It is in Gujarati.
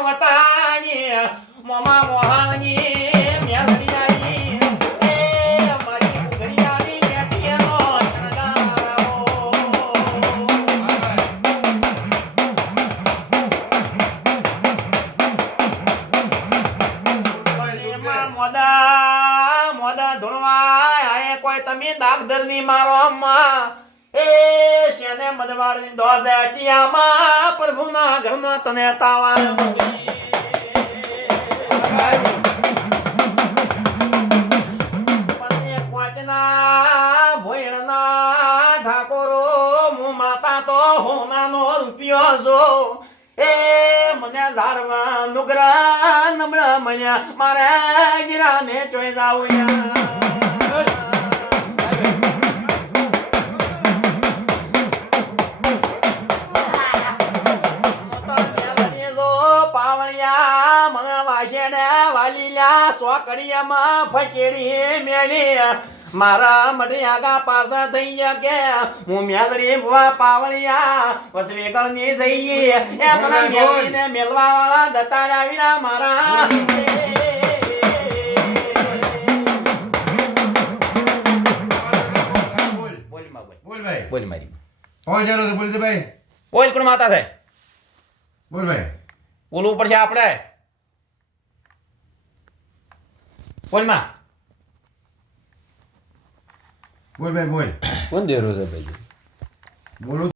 વટાણી મોમા મોહાની મેલડી આઈ એ મારી ઘરિયાળી બેઠી એનો મોદા ધોળવા આય કોઈ તમે દાગદરની મારો અમ્મા એ શેને મદવાડની દોસે ચિયામાં પ્રભુના ઘરમાં તને તાવા પને કોટના ભોયણના ઠાકોરો હું માતા તો હોનાનો રૂપિયો છો એ મને ઝાડવા નુગરા નમળા મન્યા મારે ગિરાને ચોઈ જાવું પાવણિયા મને વાસેને વાલીલ્યા સોકડીયામાં ફકેડી મેલી મારા મઢી આગા પાછા થઈ ગયા કે હું મેલડી ભવા પાવણિયા વસવી ગળની થઈ એ મને મેલડીને મેલવા વાળા દતા આવીના મારા બોલ મારી કોણ ચાલો તો બોલ દે ભાઈ બોલ કોણ માતા થાય બોલ ભાઈ બોલવું પડશે આપણે બોલ માં બોલ ભાઈ બોલ કોણ દેરો છે ભાઈ બોલો